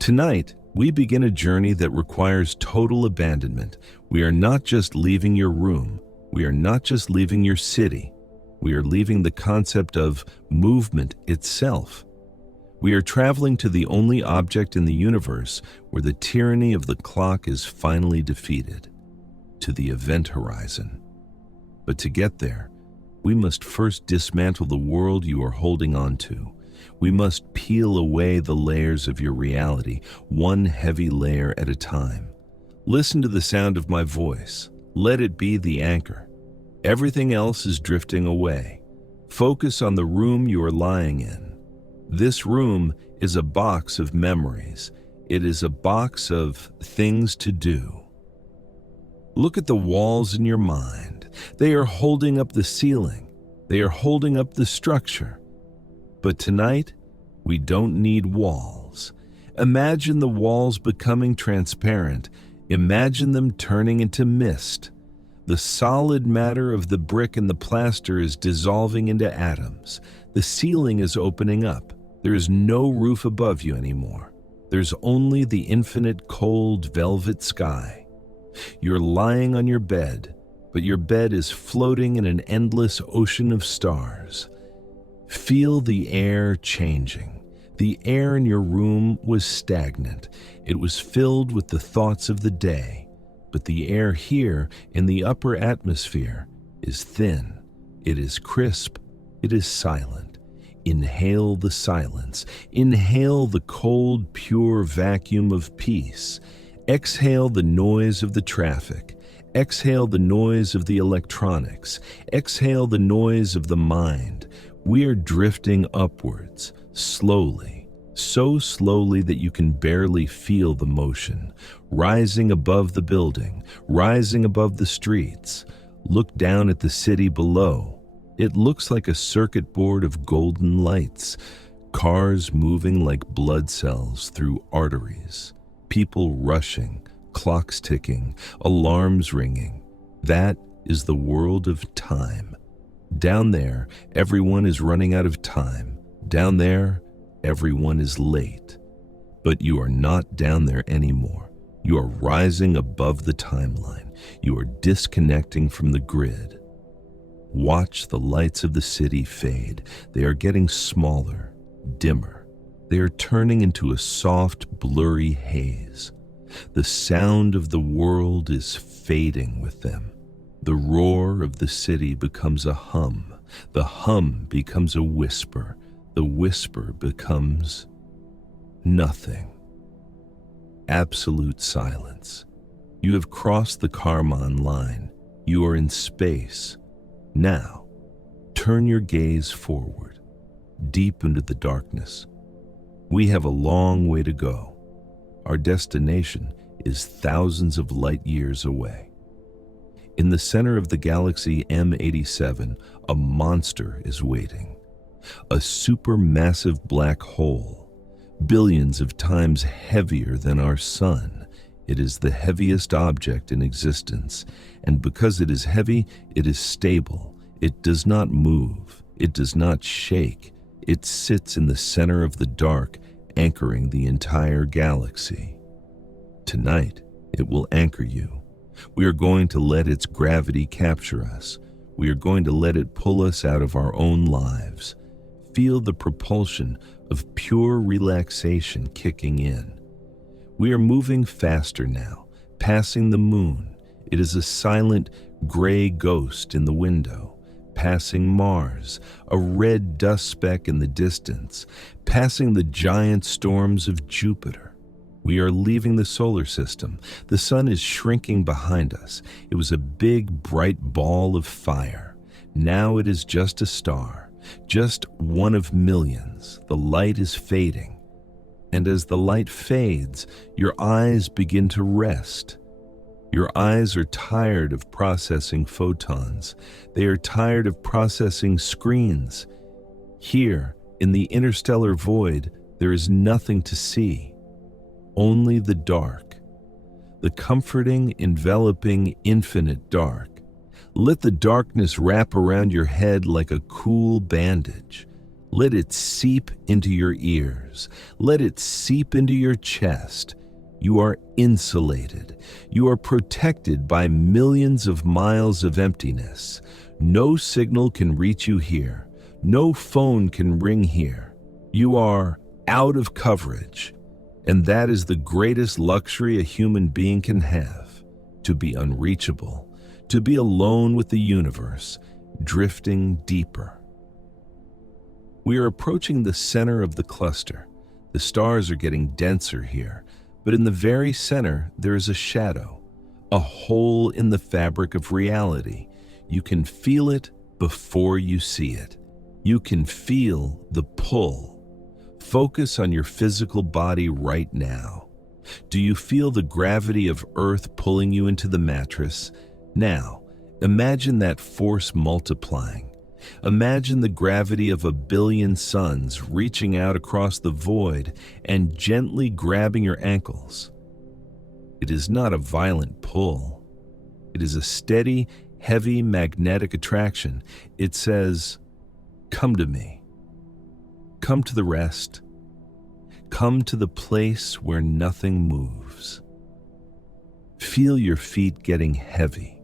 Tonight, we begin a journey that requires total abandonment. We are not just leaving your room. We are not just leaving your city. We are leaving the concept of movement itself. We are traveling to the only object in the universe where the tyranny of the clock is finally defeated, to the event horizon. But to get there, we must first dismantle the world you are holding on to. We must peel away the layers of your reality, one heavy layer at a time. Listen to the sound of my voice. Let it be the anchor. Everything else is drifting away. Focus on the room you are lying in. This room is a box of memories. It is a box of things to do. Look at the walls in your mind. They are holding up the ceiling. They are holding up the structure. But tonight, we don't need walls. Imagine the walls becoming transparent. Imagine them turning into mist. The solid matter of the brick and the plaster is dissolving into atoms. The ceiling is opening up. There is no roof above you anymore. There's only the infinite cold velvet sky. You're lying on your bed, but your bed is floating in an endless ocean of stars. Feel the air changing. The air in your room was stagnant. It was filled with the thoughts of the day. But the air here in the upper atmosphere is thin. It is crisp. It is silent. Inhale the silence. Inhale the cold, pure vacuum of peace. Exhale the noise of the traffic. Exhale the noise of the electronics. Exhale the noise of the mind. We are drifting upwards, slowly, so slowly that you can barely feel the motion, rising above the building, rising above the streets. Look down at the city below. It looks like a circuit board of golden lights, cars moving like blood cells through arteries, people rushing, clocks ticking, alarms ringing. That is the world of time. Down there, everyone is running out of time. Down there, everyone is late. But you are not down there anymore. You are rising above the timeline. You are disconnecting from the grid. Watch the lights of the city fade. They are getting smaller, dimmer. They are turning into a soft, blurry haze. The sound of the world is fading with them. The roar of the city becomes a hum. The hum becomes a whisper. The whisper becomes nothing. Absolute silence. You have crossed the Kármán line. You are in space. Now, turn your gaze forward, deep into the darkness. We have a long way to go. Our destination is thousands of light years away. In the center of the galaxy M87, a monster is waiting. A supermassive black hole, billions of times heavier than our sun. It is the heaviest object in existence, and because it is heavy, it is stable. It does not move. It does not shake. It sits in the center of the dark, anchoring the entire galaxy. Tonight, it will anchor you. We are going to let its gravity capture us. We are going to let it pull us out of our own lives. Feel the propulsion of pure relaxation kicking in. We are moving faster now, passing the moon. It is a silent, gray ghost in the window. Passing Mars, a red dust speck in the distance. Passing the giant storms of Jupiter. We are leaving the solar system. The sun is shrinking behind us. It was a big, bright ball of fire. Now it is just a star, just one of millions. The light is fading. And as the light fades, your eyes begin to rest. Your eyes are tired of processing photons. They are tired of processing screens. Here, in the interstellar void, there is nothing to see. Only the dark, the comforting, enveloping, infinite dark. Let the darkness wrap around your head like a cool bandage. Let it seep into your ears. Let it seep into your chest. You are insulated. You are protected by millions of miles of emptiness. No signal can reach you here. No phone can ring here. You are out of coverage. And that is the greatest luxury a human being can have, to be unreachable, to be alone with the universe, drifting deeper. We are approaching the center of the cluster. The stars are getting denser here, but in the very center there is a shadow, a hole in the fabric of reality. You can feel it before you see it. You can feel the pull. Focus on your physical body right now. Do you feel the gravity of Earth pulling you into the mattress? Now, imagine that force multiplying. Imagine the gravity of 1 billion suns reaching out across the void and gently grabbing your ankles. It is not a violent pull. It is a steady, heavy magnetic attraction. It says, "Come to me. Come to the rest. Come to the place where nothing moves." Feel your feet getting heavy,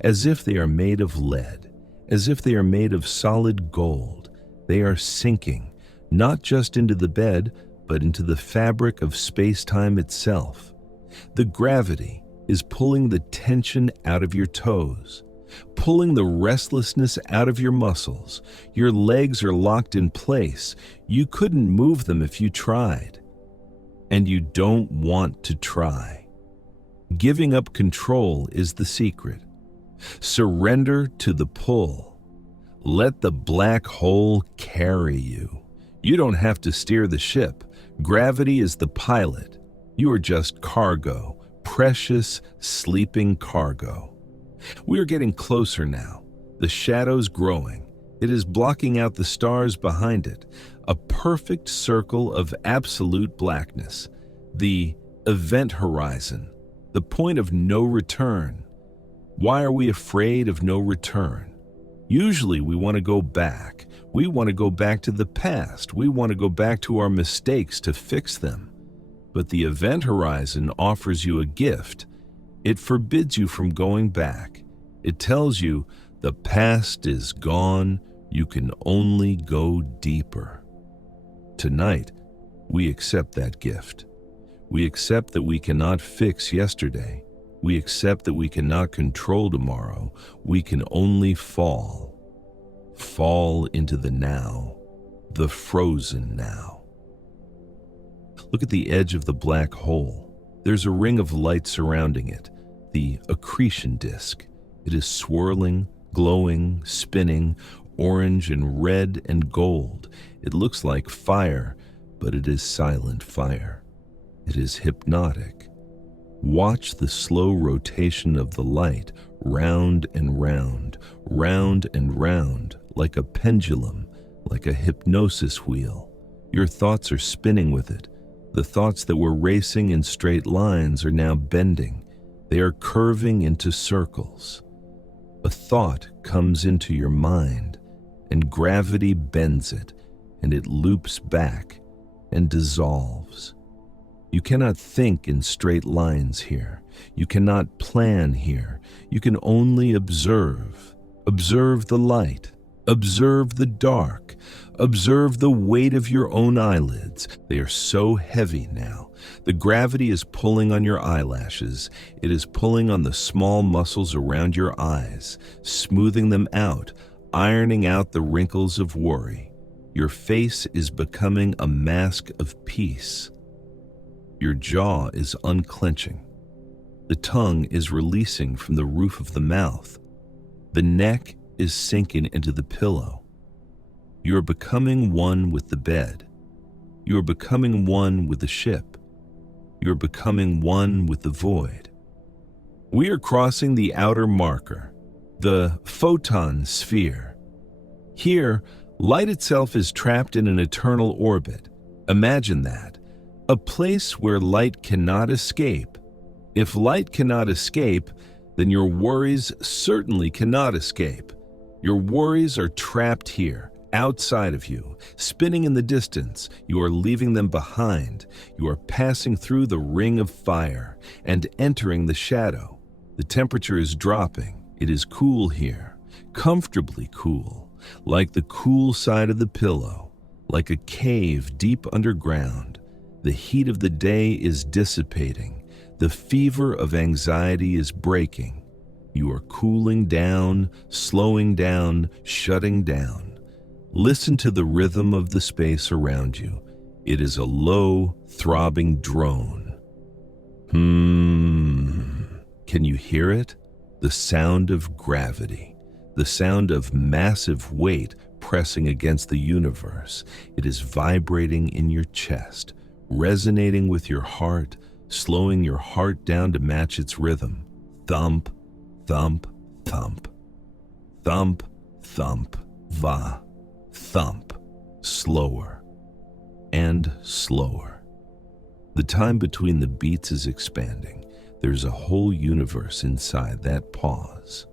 as if they are made of lead. As if they are made of solid gold. They are sinking, not just into the bed, but into the fabric of space-time itself. The gravity is pulling the tension out of your toes, pulling the restlessness out of your muscles. Your legs are locked in place. You couldn't move them if you tried. And you don't want to try. Giving up control is the secret. Surrender to the pull. Let the black hole carry you. You don't have to steer the ship. Gravity is the pilot. You are just cargo, precious, sleeping cargo. We are getting closer now. The shadow's growing. It is blocking out the stars behind it. A perfect circle of absolute blackness. The event horizon. The point of no return. Why are we afraid of no return? Usually we want to go back. We want to go back to the past. We want to go back to our mistakes to fix them. But the event horizon offers you a gift. It forbids you from going back. It tells you the past is gone. You can only go deeper. Tonight, we accept that gift. We accept that we cannot fix yesterday. We accept that we cannot control tomorrow. We can only fall. Fall into the now, the frozen now. Look at the edge of the black hole. There's a ring of light surrounding it, the accretion disk. It is swirling, glowing, spinning, orange and red and gold. It looks like fire, but it is silent fire. It is hypnotic. Watch the slow rotation of the light, round and round, round and round, like a pendulum, like a hypnosis wheel. Your thoughts are spinning with it. The thoughts that were racing in straight lines are now bending. They are curving into circles. A thought comes into your mind, and gravity bends it, and it loops back and dissolves. You cannot think in straight lines here. You cannot plan here. You can only observe. Observe the light. Observe the dark. Observe the weight of your own eyelids. They are so heavy now. The gravity is pulling on your eyelashes. It is pulling on the small muscles around your eyes, smoothing them out, ironing out the wrinkles of worry. Your face is becoming a mask of peace. Your jaw is unclenching. The tongue is releasing from the roof of the mouth. The neck is sinking into the pillow. You are becoming one with the bed. You are becoming one with the ship. You are becoming one with the void. We are crossing the outer marker, the photon sphere. Here, light itself is trapped in an eternal orbit. Imagine that. A place where light cannot escape. If light cannot escape, then your worries certainly cannot escape. Your worries are trapped here, outside of you, spinning in the distance. You are leaving them behind. You are passing through the ring of fire and entering the shadow. The temperature is dropping. It is cool here, comfortably cool, like the cool side of the pillow, like a cave deep underground. The heat of the day is dissipating. The fever of anxiety is breaking. You are cooling down, slowing down, shutting down. Listen to the rhythm of the space around you. It is a low, throbbing drone. Can you hear it? The sound of gravity, the sound of massive weight pressing against the universe. It is vibrating in your chest, resonating with your heart, slowing your heart down to match its rhythm. Thump, thump, thump. Thump, thump, va. Thump, slower and slower. The time between the beats is expanding. There's a whole universe inside that pause.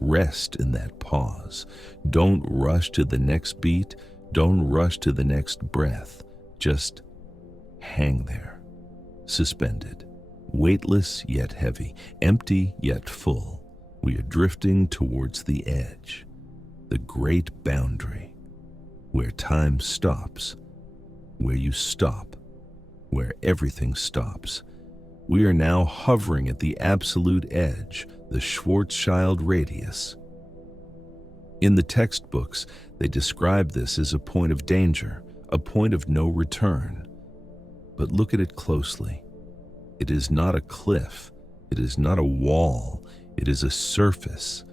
Rest in that pause. Don't rush to the next beat. Don't rush to the next breath. Just hang there, suspended, weightless yet heavy, empty yet full. We are drifting towards the edge, the great boundary, where time stops, where you stop, where everything stops. We are now hovering at the absolute edge, the Schwarzschild radius. In the textbooks, they describe this as a point of danger, a point of no return. But look at it closely. It is not a cliff. It is not a wall. It is a surface,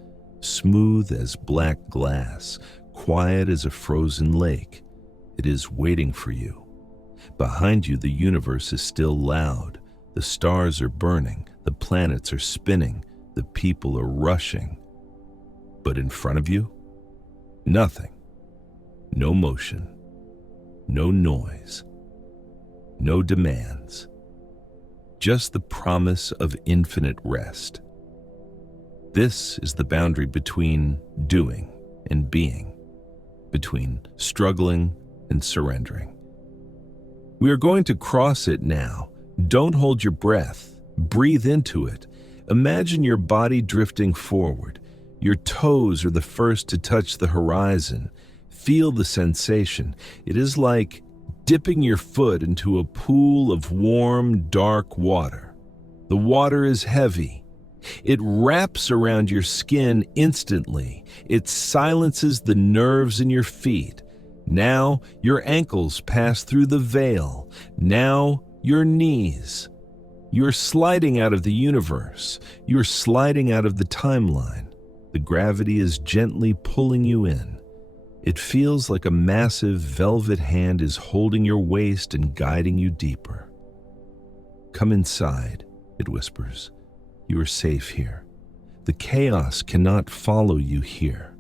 smooth as black glass, quiet as a frozen lake. It is waiting for you. Behind you, the universe is still loud. The stars are burning. The planets are spinning. The people are rushing. But in front of you, nothing. No motion. No noise. No demands. Just the promise of infinite rest. This is the boundary between doing and being, between struggling and surrendering. We are going to cross it now. Don't hold your breath. Breathe into it. Imagine your body drifting forward. Your toes are the first to touch the horizon. Feel the sensation. It is like dipping your foot into a pool of warm, dark water. The water is heavy. It wraps around your skin instantly. It silences the nerves in your feet. Now your ankles pass through the veil. Now your knees. You're sliding out of the universe. You're sliding out of the timeline. The gravity is gently pulling you in. It feels like a massive velvet hand is holding your waist and guiding you deeper. Come inside, it whispers. You are safe here. The chaos cannot follow you here.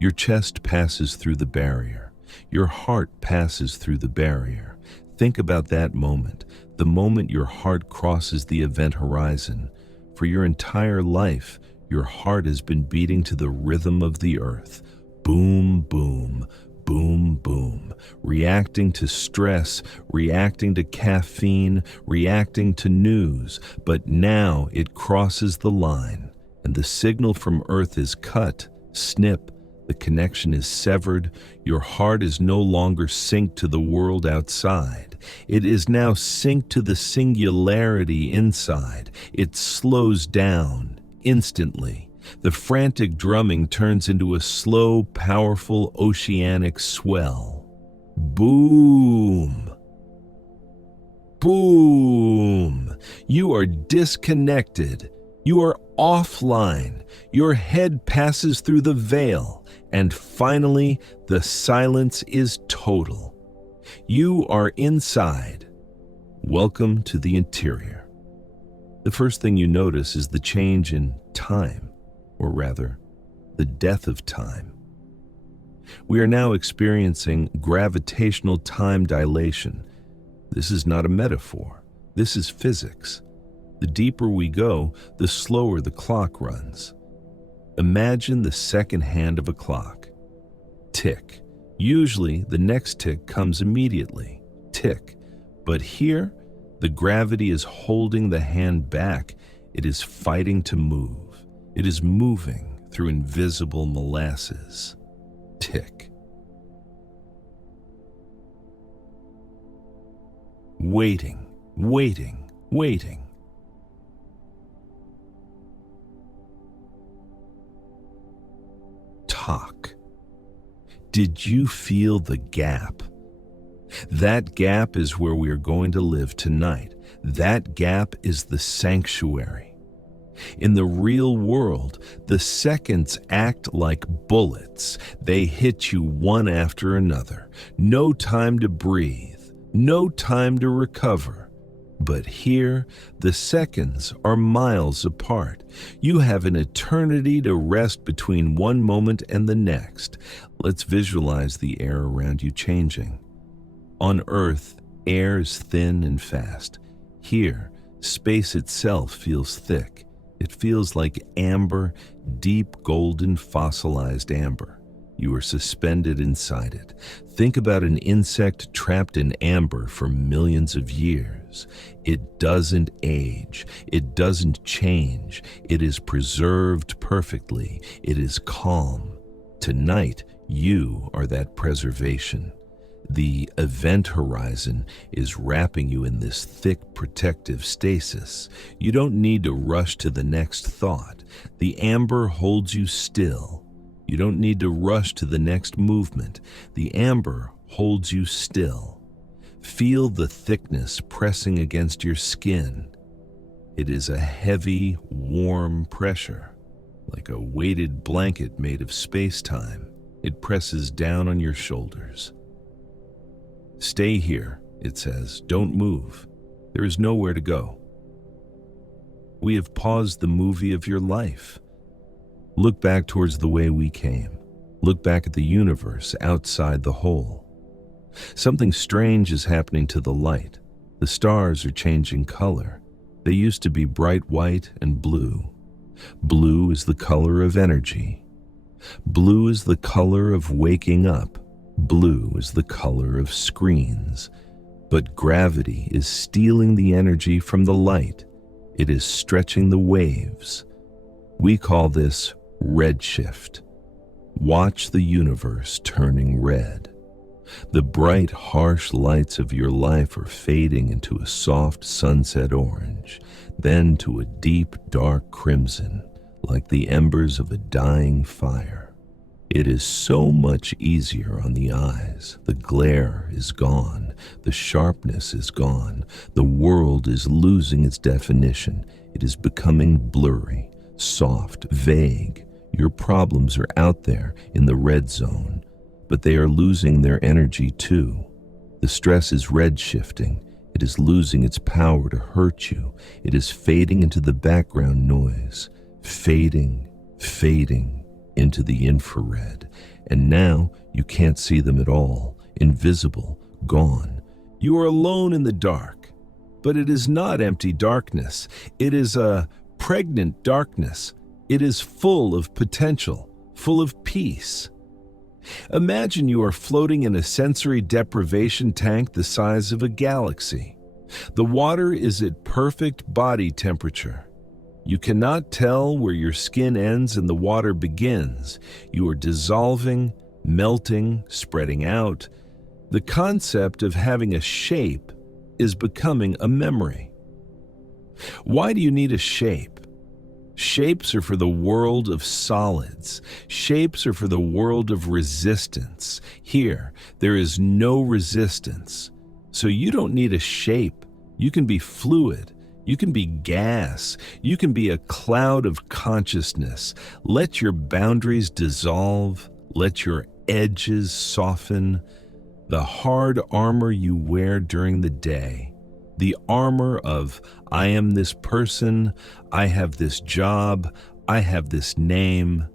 Your chest passes through the barrier. Your heart passes through the barrier. Think about that moment, the moment your heart crosses the event horizon. For your entire life, your heart has been beating to the rhythm of the earth. Boom, boom, boom, boom. Reacting to stress, reacting to caffeine, reacting to news. But now it crosses the line, and the signal from Earth is cut, snip. The connection is severed. Your heart is no longer synced to the world outside. It is now synced to the singularity inside. It slows down instantly. The frantic drumming turns into a slow, powerful oceanic swell. Boom! Boom! You are disconnected. You are offline. Your head passes through the veil. And finally, the silence is total. You are inside. Welcome to the interior. The first thing you notice is the change in time. Or rather, the death of time. We are now experiencing gravitational time dilation. This is not a metaphor. This is physics. The deeper we go, the slower the clock runs. Imagine the second hand of a clock. Tick, Usually, the next tick comes immediately. Tick. But here, the gravity is holding the hand back. It is fighting to move. It is moving through invisible molasses. Tick. Waiting, waiting, waiting. Talk. Did you feel the gap? That gap is where we are going to live tonight. That gap is the sanctuary. In the real world, the seconds act like bullets. They hit you one after another. No time to breathe, no time to recover. But here, the seconds are miles apart. You have an eternity to rest between one moment and the next. Let's visualize the air around you changing. On Earth, air is thin and fast. Here, space itself feels thick. It feels like amber, deep golden fossilized amber. You are suspended inside it. Think about an insect trapped in amber for millions of years. It doesn't age. It doesn't change. It is preserved perfectly. It is calm. Tonight, you are that preservation. The event horizon is wrapping you in this thick protective stasis. You don't need to rush to the next thought. The amber holds you still. You don't need to rush to the next movement. The amber holds you still. Feel the thickness pressing against your skin. It is a heavy, warm pressure, like a weighted blanket made of space-time. It presses down on your shoulders. Stay here, it says. Don't move. There is nowhere to go. We have paused the movie of your life. Look back towards the way we came. Look back at the universe outside the hole. Something strange is happening to the light. The stars are changing color. They used to be bright white and blue. Blue is the color of energy. Blue is the color of waking up. Blue is the color of screens. But gravity is stealing the energy from the light. It is stretching the waves. We call this redshift. Watch the universe turning red. The bright, harsh lights of your life are fading into a soft sunset orange, then to a deep, dark crimson, like the embers of a dying fire. It is so much easier on the eyes. The glare is gone. The sharpness is gone. The world is losing its definition. It is becoming blurry, soft, vague. Your problems are out there in the red zone, but they are losing their energy too. The stress is red shifting. It is losing its power to hurt you. It is fading into the background noise, fading into the infrared. And now you can't see them at all, invisible, gone. You are alone in the dark, but it is not empty darkness. It is a pregnant darkness. It is full of potential, full of peace. Imagine you are floating in a sensory deprivation tank the size of a galaxy. The water is at perfect body temperature. You cannot tell where your skin ends and the water begins. You are dissolving, melting, spreading out. The concept of having a shape is becoming a memory. Why do you need a shape? Shapes are for the world of solids. Shapes are for the world of resistance. Here, there is no resistance. So you don't need a shape. You can be fluid. You can be gas. You can be a cloud of consciousness. Let your boundaries dissolve. Let your edges soften. The hard armor you wear during the day. The armor of, I am this person, I have this job, I have this name.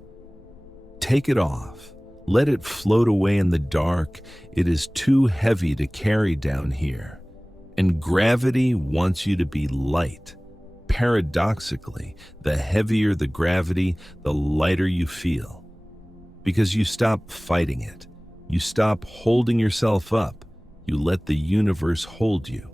Take it off. Let it float away in the dark. It is too heavy to carry down here. And gravity wants you to be light. Paradoxically, the heavier the gravity, the lighter you feel. Because you stop fighting it. You stop holding yourself up. You let the universe hold you.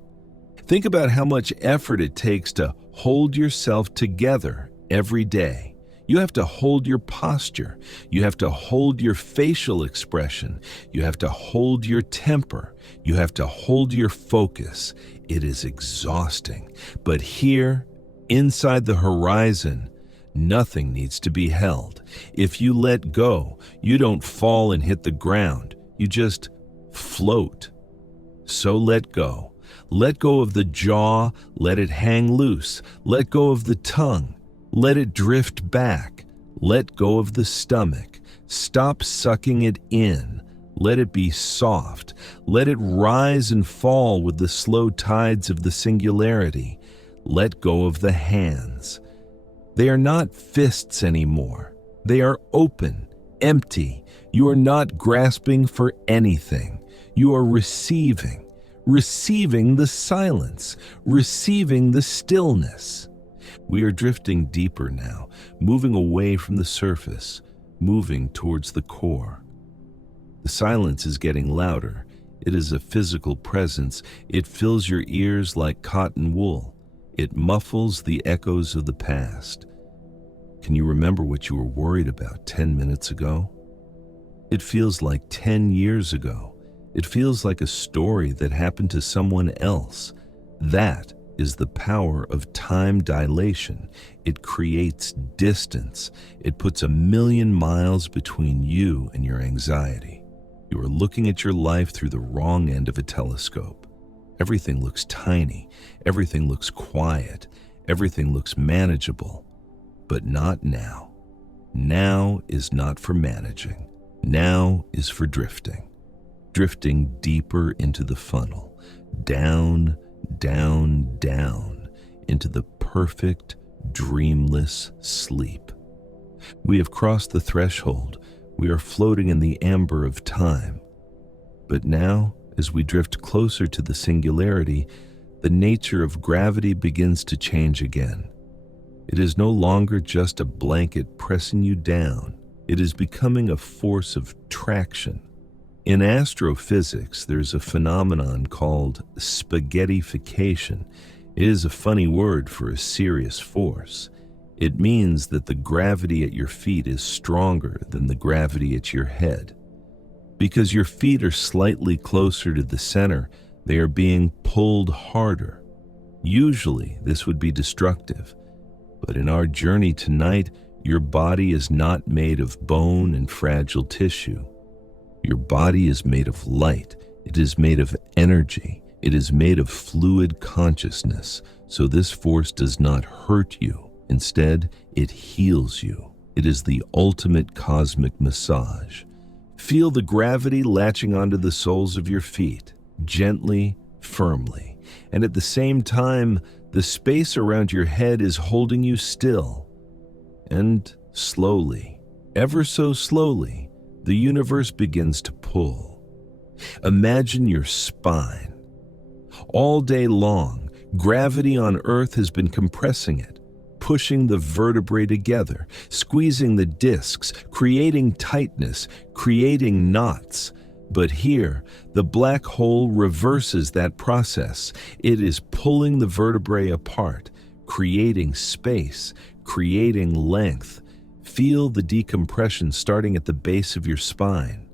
Think about how much effort it takes to hold yourself together every day. You have to hold your posture. You have to hold your facial expression. You have to hold your temper. You have to hold your focus. It is exhausting. But here, inside the horizon, nothing needs to be held. If you let go, you don't fall and hit the ground. You just float. So let go. Let go of the jaw, let it hang loose. Let go of the tongue, let it drift back. Let go of the stomach. Stop sucking it in. Let it be soft. Let it rise and fall with the slow tides of the singularity. Let go of the hands. They are not fists anymore. They are open, empty. You are not grasping for anything. You are receiving the silence, receiving the stillness. We are drifting deeper now, moving away from the surface, moving towards the core. The silence is getting louder. It is a physical presence. It fills your ears like cotton wool. It muffles the echoes of the past. Can you remember what you were worried about 10 minutes ago? It feels like 10 years ago. It feels like a story that happened to someone else. That is the power of time dilation. It creates distance. It puts 1,000,000 miles between you and your anxiety. You are looking at your life through the wrong end of a telescope. Everything looks tiny. Everything looks quiet. Everything looks manageable. But not now. Now is not for managing. Now is for drifting. Drifting deeper into the funnel, down, down, down, into the perfect, dreamless sleep. We have crossed the threshold. We are floating in the amber of time. But now, as we drift closer to the singularity, the nature of gravity begins to change again. It is no longer just a blanket pressing you down. It is becoming a force of traction. In astrophysics, there's a phenomenon called spaghettification. It is a funny word for a serious force. It means that the gravity at your feet is stronger than the gravity at your head. Because your feet are slightly closer to the center, they are being pulled harder. Usually, this would be destructive. But in our journey tonight, your body is not made of bone and fragile tissue. Your body is made of light. It is made of energy. It is made of fluid consciousness. So this force does not hurt you. Instead, it heals you. It is the ultimate cosmic massage. Feel the gravity latching onto the soles of your feet, gently, firmly. And at the same time, the space around your head is holding you still. And slowly, ever so slowly, the universe begins to pull. Imagine your spine. All day long, gravity on Earth has been compressing it, pushing the vertebrae together, squeezing the discs, creating tightness, creating knots. But here, the black hole reverses that process. It is pulling the vertebrae apart, creating space, creating length. Feel the decompression starting at the base of your spine.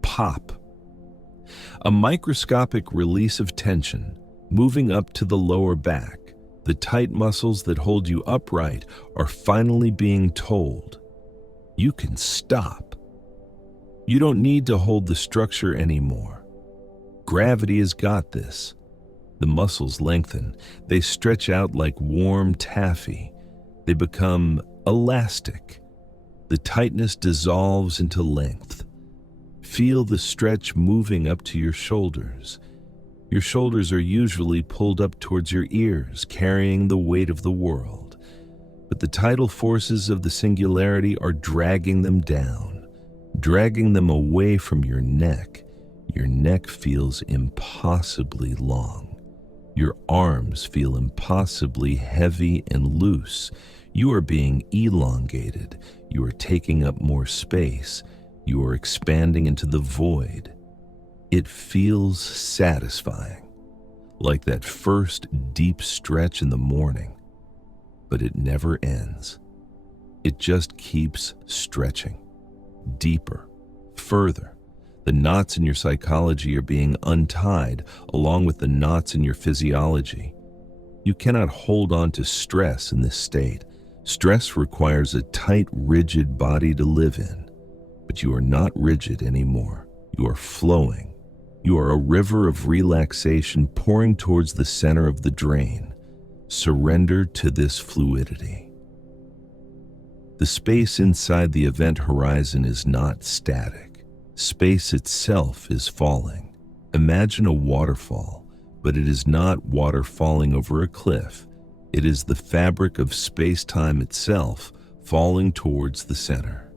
Pop. A microscopic release of tension, moving up to the lower back. The tight muscles that hold you upright are finally being told, you can stop. You don't need to hold the structure anymore. Gravity has got this. The muscles lengthen. They stretch out like warm taffy. They become elastic. The tightness dissolves into length. Feel the stretch moving up to your shoulders. Your shoulders are usually pulled up towards your ears, carrying the weight of the world. But the tidal forces of the singularity are dragging them down, dragging them away from your neck. Your neck feels impossibly long. Your arms feel impossibly heavy and loose. You are being elongated. You are taking up more space. You are expanding into the void. It feels satisfying, like that first deep stretch in the morning, but it never ends. It just keeps stretching, deeper, further. The knots in your psychology are being untied along with the knots in your physiology. You cannot hold on to stress in this state. Stress requires a tight, rigid body to live in. But you are not rigid anymore. You are flowing. You are a river of relaxation pouring towards the center of the drain. Surrender to this fluidity. The space inside the event horizon is not static. Space itself is falling. Imagine a waterfall, but it is not water falling over a cliff. It is the fabric of space-time itself falling towards the center.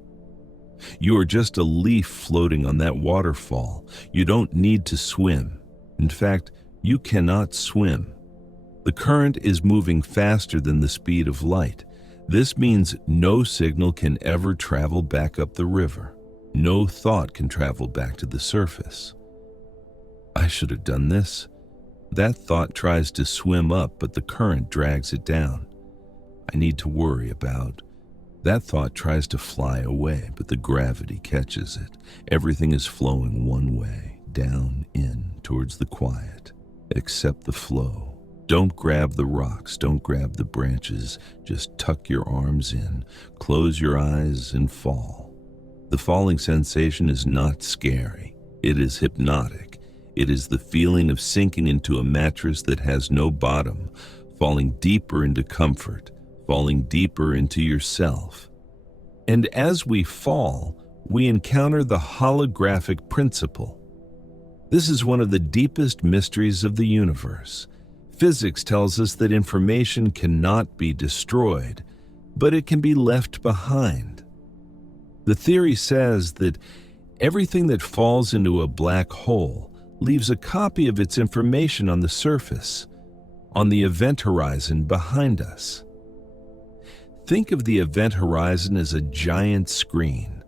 You are just a leaf floating on that waterfall. You don't need to swim. In fact, you cannot swim. The current is moving faster than the speed of light. This means no signal can ever travel back up the river. No thought can travel back to the surface. I should have done this. That thought tries to swim up, but the current drags it down. I need to worry about. That thought tries to fly away, but the gravity catches it. Everything is flowing one way, down, in, towards the quiet. Accept the flow. Don't grab the rocks, don't grab the branches. Just tuck your arms in, close your eyes, and fall. The falling sensation is not scary. It is hypnotic. It is the feeling of sinking into a mattress that has no bottom, falling deeper into comfort, falling deeper into yourself. And as we fall, we encounter the holographic principle. This is one of the deepest mysteries of the universe. Physics tells us that information cannot be destroyed, but it can be left behind. The theory says that everything that falls into a black hole leaves a copy of its information on the surface, on the event horizon behind us. Think of the event horizon as a giant screen,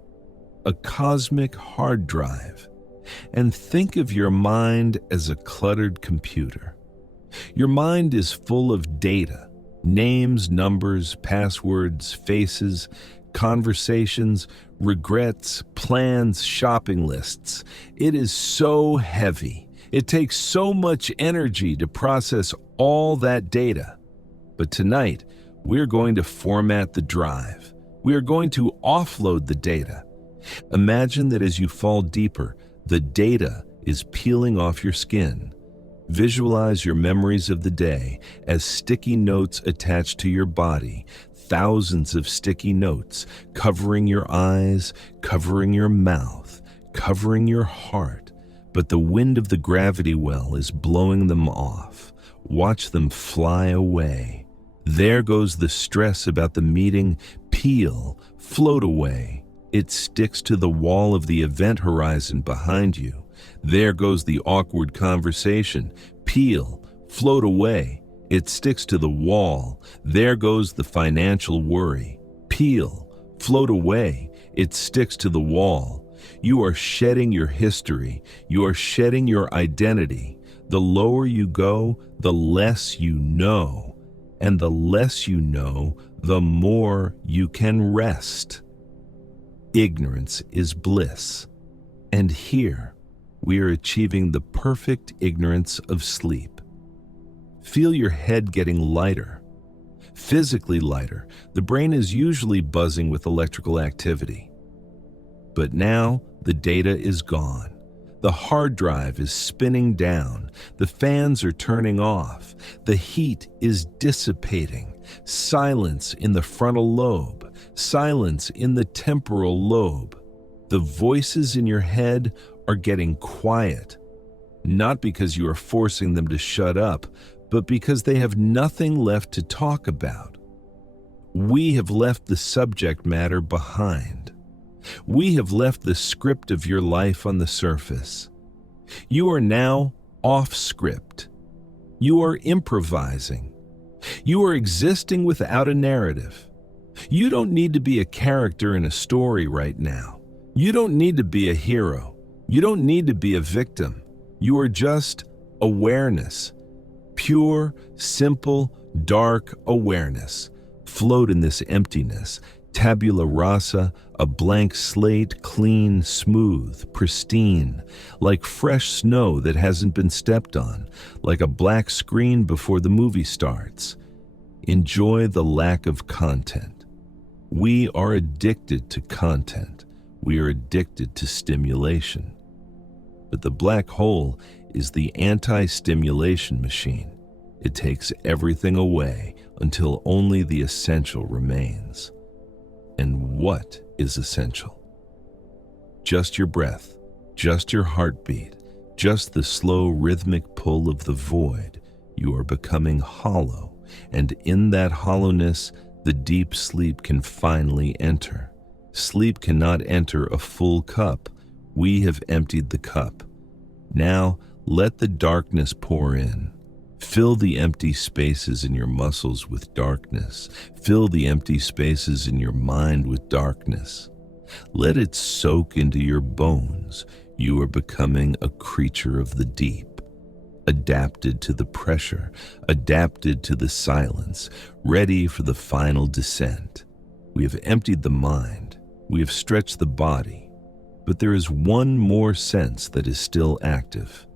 a cosmic hard drive, and think of your mind as a cluttered computer. Your mind is full of data, names, numbers, passwords, faces, conversations, regrets, plans, shopping lists. It is so heavy. It takes so much energy to process all that data. But tonight, we're going to format the drive. We are going to offload the data. Imagine that as you fall deeper, the data is peeling off your skin. Visualize your memories of the day as sticky notes attached to your body, thousands of sticky notes covering your eyes, covering your mouth, covering your heart. But the wind of the gravity well is blowing them off. Watch them fly away. There goes the stress about the meeting. Peel, float away. It sticks to the wall of the event horizon behind you. There goes the awkward conversation. Peel, float away. It sticks to the wall. There goes the financial worry. Peel, float away. It sticks to the wall. You are shedding your history. You are shedding your identity. The lower you go, the less you know. And the less you know, the more you can rest. Ignorance is bliss. And here, we are achieving the perfect ignorance of sleep. Feel your head getting lighter. Physically lighter. The brain is usually buzzing with electrical activity. But now, the data is gone. The hard drive is spinning down. The fans are turning off. The heat is dissipating. Silence in the frontal lobe. Silence in the temporal lobe. The voices in your head are getting quiet. Not because you are forcing them to shut up, but because they have nothing left to talk about. We have left the subject matter behind. We have left the script of your life on the surface. You are now off script. You are improvising. You are existing without a narrative. You don't need to be a character in a story right now. You don't need to be a hero. You don't need to be a victim. You are just awareness. Pure, simple, dark awareness. Float in this emptiness. Tabula rasa, a blank slate, clean, smooth, pristine, like fresh snow that hasn't been stepped on, like a black screen before the movie starts. Enjoy the lack of content. We are addicted to content. We are addicted to stimulation. But the black hole is the anti-stimulation machine. It takes everything away until only the essential remains. And what is essential? Just your breath, just your heartbeat, just the slow rhythmic pull of the void. You are becoming hollow, and in that hollowness, the deep sleep can finally enter. Sleep cannot enter a full cup. We have emptied the cup. Now, let the darkness pour in. Fill the empty spaces in your muscles with darkness. Fill the empty spaces in your mind with darkness. Let it soak into your bones. You are becoming a creature of the deep, adapted to the pressure, adapted to the silence, ready for the final descent. We have emptied the mind. We have stretched the body. But there is one more sense that is still active.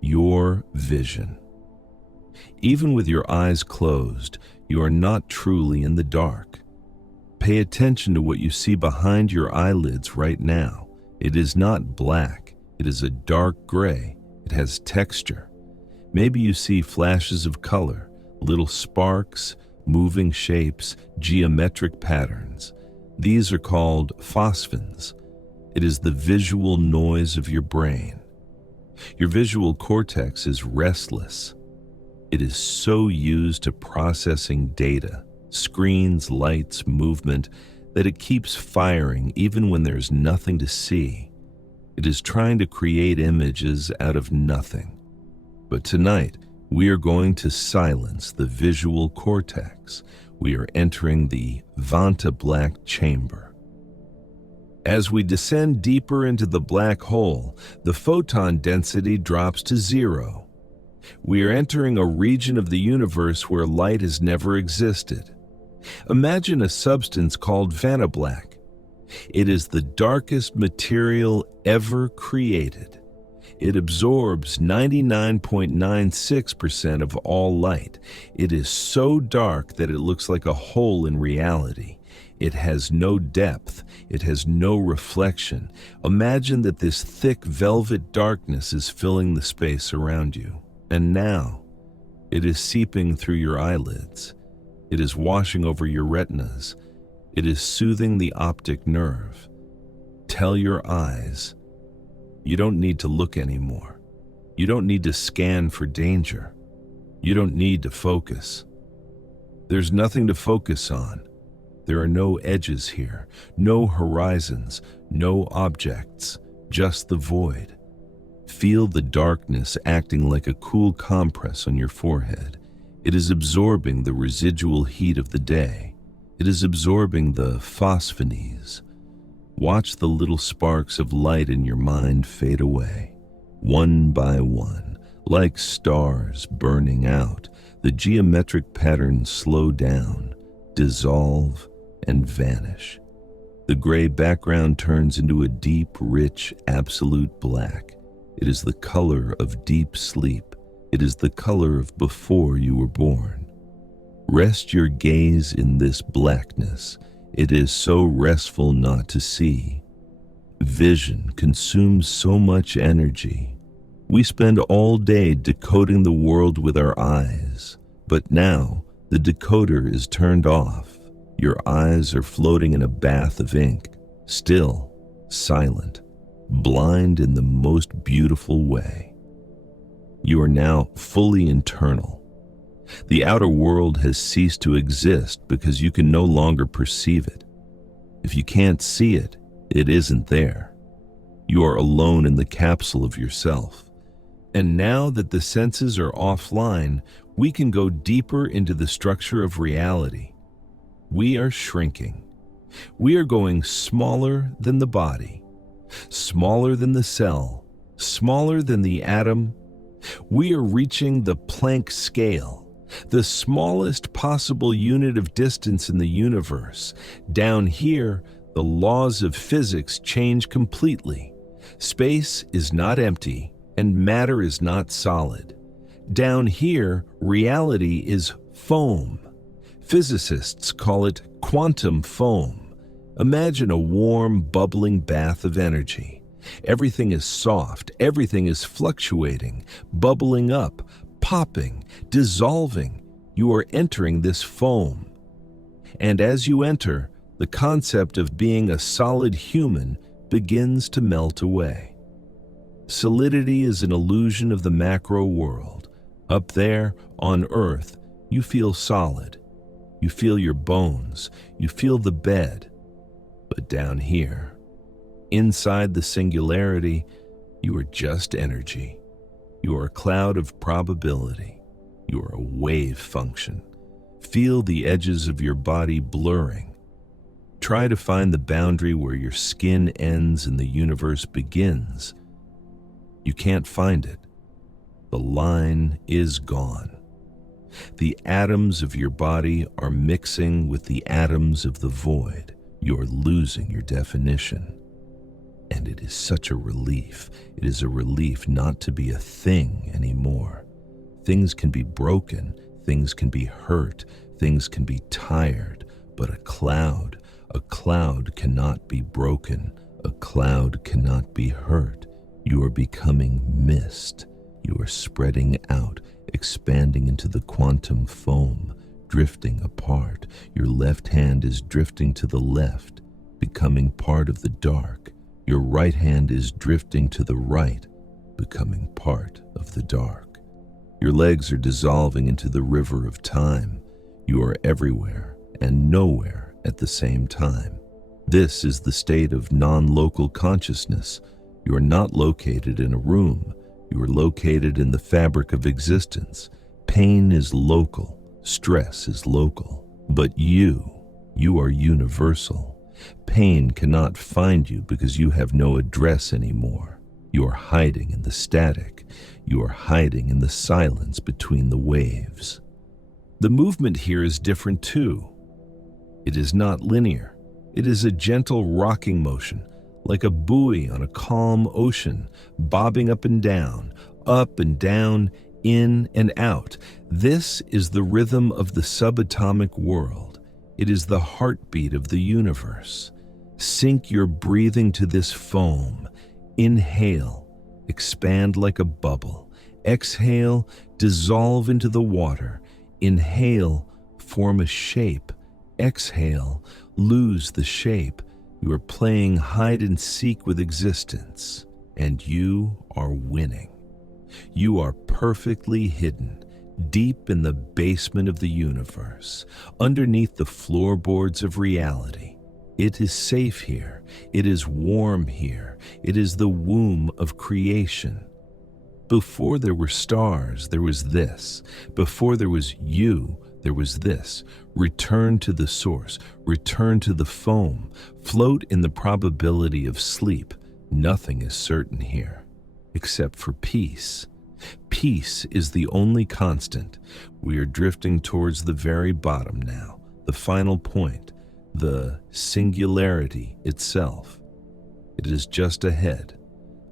Your vision. Even with your eyes closed, you are not truly in the dark. Pay attention to what you see behind your eyelids right now. It is not black. It is a dark gray. It has texture. Maybe you see flashes of color, little sparks, moving shapes, geometric patterns. These are called phosphins. It is the visual noise of your brain. Your visual cortex is restless. It is so used to processing data, screens, lights, movement, that it keeps firing even when there's nothing to see. It is trying to create images out of nothing. But tonight, we are going to silence the visual cortex. We are entering the Vantablack chamber. As we descend deeper into the black hole, the photon density drops to 0. We are entering a region of the universe where light has never existed. Imagine a substance called Vantablack. It is the darkest material ever created. It absorbs 99.96% of all light. It is so dark that it looks like a hole in reality. It has no depth. It has no reflection. Imagine that this thick velvet darkness is filling the space around you. And now, it is seeping through your eyelids. It is washing over your retinas. It is soothing the optic nerve. Tell your eyes, you don't need to look anymore. You don't need to scan for danger. You don't need to focus. There's nothing to focus on. There are no edges here, no horizons, no objects, just the void. Feel the darkness acting like a cool compress on your forehead. It is absorbing the residual heat of the day. It is absorbing the phosphines. Watch the little sparks of light in your mind fade away, one by one, like stars burning out. The geometric patterns slow down, dissolve, and vanish. The gray background turns into a deep, rich, absolute black. It is the color of deep sleep. It is the color of before you were born. Rest your gaze in this blackness. It is so restful not to see. Vision consumes so much energy. We spend all day decoding the world with our eyes, but now the decoder is turned off. Your eyes are floating in a bath of ink, still, silent, blind in the most beautiful way. You are now fully internal. The outer world has ceased to exist because you can no longer perceive it. If you can't see it, it isn't there. You are alone in the capsule of yourself. And now that the senses are offline, we can go deeper into the structure of reality. We are shrinking. We are going smaller than the body, smaller than the cell, smaller than the atom. We are reaching the Planck scale, the smallest possible unit of distance in the universe. Down here, the laws of physics change completely. Space is not empty, and matter is not solid. Down here, reality is foam. Physicists call it quantum foam. Imagine a warm, bubbling bath of energy. Everything is soft, everything is fluctuating, bubbling up, popping, dissolving. You are entering this foam. And as you enter, the concept of being a solid human begins to melt away. Solidity is an illusion of the macro world. Up there, on Earth, you feel solid. You feel your bones. You feel the bed. But down here, inside the singularity, you are just energy. You are a cloud of probability. You are a wave function. Feel the edges of your body blurring. Try to find the boundary where your skin ends and the universe begins. You can't find it. The line is gone. The atoms of your body are mixing with the atoms of the void. You're losing your definition. And it is such a relief. It is a relief not to be a thing anymore. Things can be broken, things can be hurt, things can be tired, but a cloud cannot be broken. A cloud cannot be hurt. You are becoming mist. You are spreading out, expanding into the quantum foam, drifting apart. Your left hand is drifting to the left, becoming part of the dark. Your right hand is drifting to the right, becoming part of the dark. Your legs are dissolving into the river of time. You are everywhere and nowhere at the same time. This is the state of non-local consciousness. You are not located in a room. You are located in the fabric of existence. Pain is local. Stress is local. But you are universal. Pain cannot find you because you have no address anymore. You are hiding in the static. You are hiding in the silence between the waves. The movement here is different too. It is not linear. It is a gentle rocking motion, like a buoy on a calm ocean, bobbing up and down, in and out. This is the rhythm of the subatomic world. It is the heartbeat of the universe. Sink your breathing to this foam. Inhale, expand like a bubble. Exhale, dissolve into the water. Inhale, form a shape. Exhale, lose the shape. You are playing hide and seek with existence, and you are winning. You are perfectly hidden, deep in the basement of the universe, underneath the floorboards of reality. It is safe here. It is warm here. It is the womb of creation. Before there were stars, there was this. Before there was you, there was this. Return to the source. Return to the foam. Float in the probability of sleep. Nothing is certain here, except for peace. Peace is the only constant. We are drifting towards the very bottom now, the final point, the singularity itself. It is just ahead,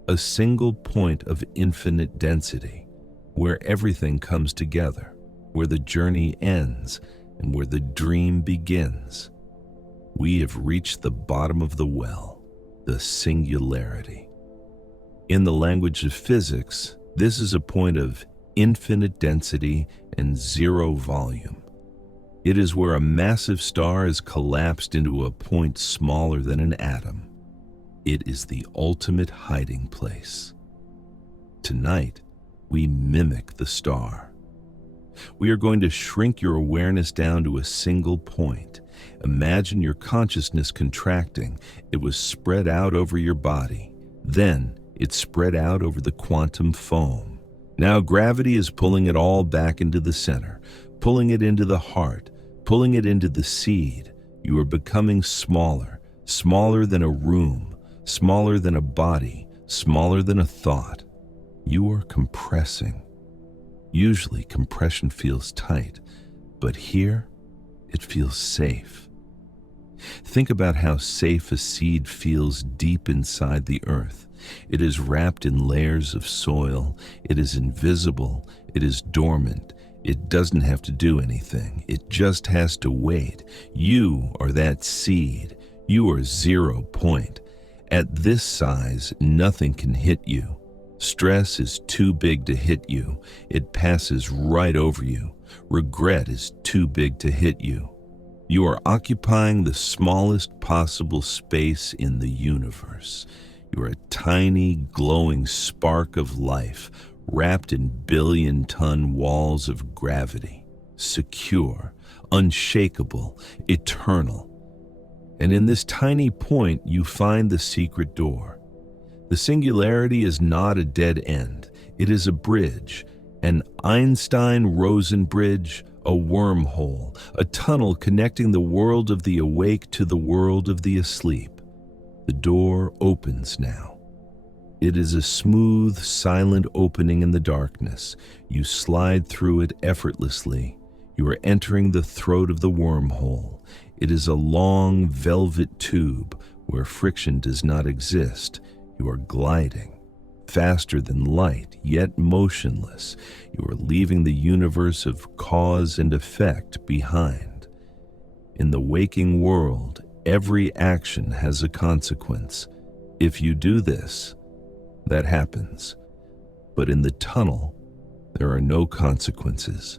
a single point of infinite density, where everything comes together, where the journey ends, and where the dream begins. We have reached the bottom of the well, the singularity. In the language of physics, this is a point of infinite density and zero volume. It is where a massive star is collapsed into a point smaller than an atom. It is the ultimate hiding place. Tonight, we mimic the star. We are going to shrink your awareness down to a single point. Imagine your consciousness contracting. It was spread out over your body. Then, it spread out over the quantum foam. Now gravity is pulling it all back into the center, pulling it into the heart, pulling it into the seed. You are becoming smaller, smaller than a room, smaller than a body, smaller than a thought. You are compressing. Usually compression feels tight, but here it feels safe. Think about how safe a seed feels deep inside the earth. It is wrapped in layers of soil. It is invisible. It is dormant. It doesn't have to do anything. It just has to wait. You are that seed. You are 0 point. At this size, nothing can hit you. Stress is too big to hit you. It passes right over you. Regret is too big to hit you. You are occupying the smallest possible space in the universe. You are a tiny, glowing spark of life, wrapped in billion-ton walls of gravity, secure, unshakable, eternal. And in this tiny point, you find the secret door. The singularity is not a dead end. It is a bridge, an Einstein-Rosen bridge, a wormhole, a tunnel connecting the world of the awake to the world of the asleep. The door opens now. It is a smooth, silent opening in the darkness. You slide through it effortlessly. You are entering the throat of the wormhole. It is a long, velvet tube where friction does not exist. You are gliding, faster than light, yet motionless. You are leaving the universe of cause and effect behind. In the waking world, every action has a consequence. If you do this, that happens. But in the tunnel, there are no consequences.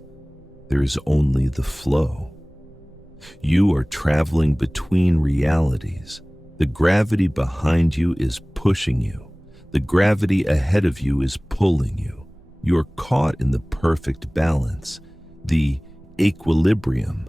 There is only the flow. You are traveling between realities. The gravity behind you is pushing you. The gravity ahead of you is pulling you. You are caught in the perfect balance, the equilibrium,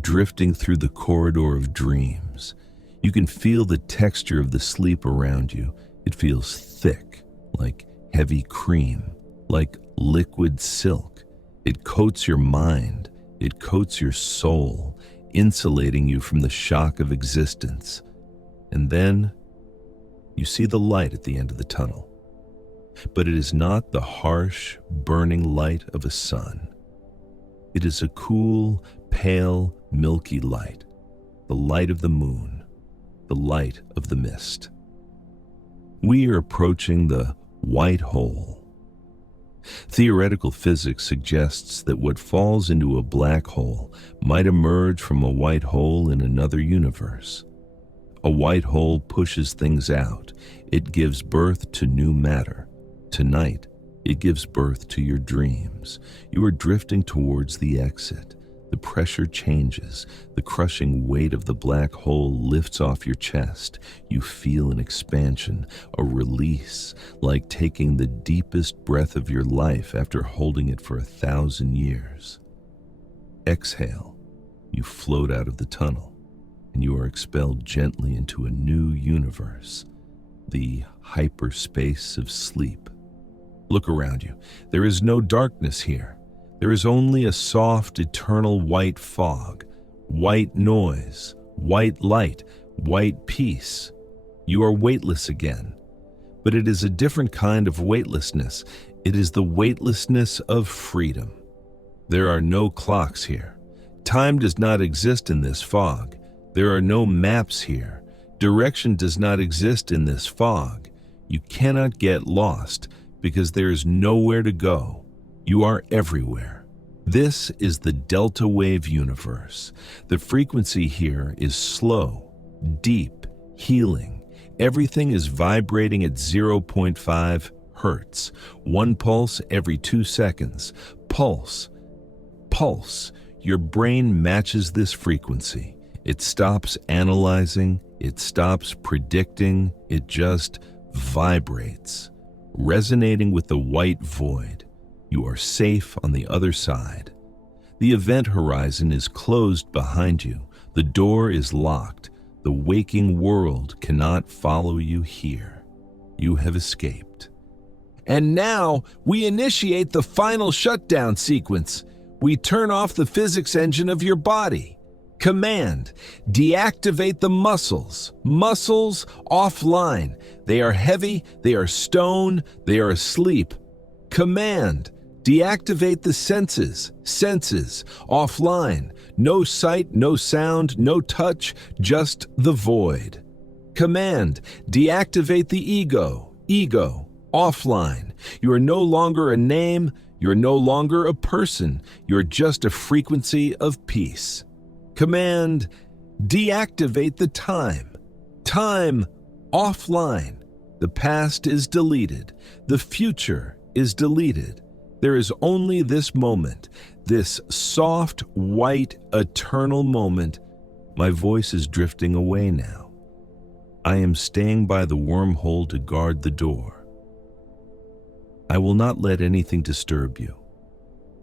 drifting through the corridor of dreams. You can feel the texture of the sleep around you. It feels thick, like heavy cream, like liquid silk. It coats your mind. It coats your soul, insulating you from the shock of existence. And then you see the light at the end of the tunnel. But it is not the harsh, burning light of a sun. It is a cool, pale, milky light, the light of the moon, the light of the mist. We are approaching the white hole. Theoretical physics suggests that what falls into a black hole might emerge from a white hole in another universe. A white hole pushes things out. It gives birth to new matter. Tonight, it gives birth to your dreams. You are drifting towards the exit. The pressure changes. The crushing weight of the black hole lifts off your chest. You feel an expansion, a release, like taking the deepest breath of your life after holding it for 1,000 years. Exhale. You float out of the tunnel, and you are expelled gently into a new universe, the hyperspace of sleep. Look around you. There is no darkness here. There is only a soft, eternal white fog, white noise, white light, white peace. You are weightless again. But it is a different kind of weightlessness. It is the weightlessness of freedom. There are no clocks here. Time does not exist in this fog. There are no maps here. Direction does not exist in this fog. You cannot get lost because there is nowhere to go. You are everywhere. This is the delta wave universe. The frequency here is slow, deep, healing. Everything is vibrating at 0.5 hertz, one pulse every 2 seconds. Pulse, pulse. Your brain matches this frequency. It stops analyzing, it stops predicting, it just vibrates, resonating with the white void. You are safe on the other side. The event horizon is closed behind you. The door is locked. The waking world cannot follow you here. You have escaped. And now we initiate the final shutdown sequence. We turn off the physics engine of your body. Command, deactivate the muscles. Muscles offline. They are heavy, they are stone, they are asleep. Command, deactivate the senses. Senses offline. No sight, no sound, no touch, just the void. Command, deactivate the ego. Ego offline. You are no longer a name, you're no longer a person, you're just a frequency of peace. Command, deactivate the time. Time offline. The past is deleted. The future is deleted. There is only this moment, this soft, white, eternal moment. My voice is drifting away now. I am staying by the wormhole to guard the door. I will not let anything disturb you.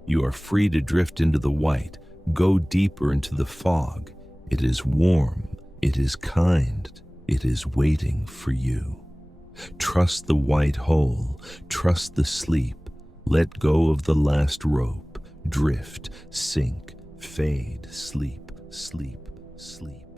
You are free to drift into the white. Go deeper into the fog. It is warm. It is kind. It is waiting for you. Trust the white hole. Trust the sleep. Let go of the last rope. Drift, sink, fade, sleep, sleep, sleep.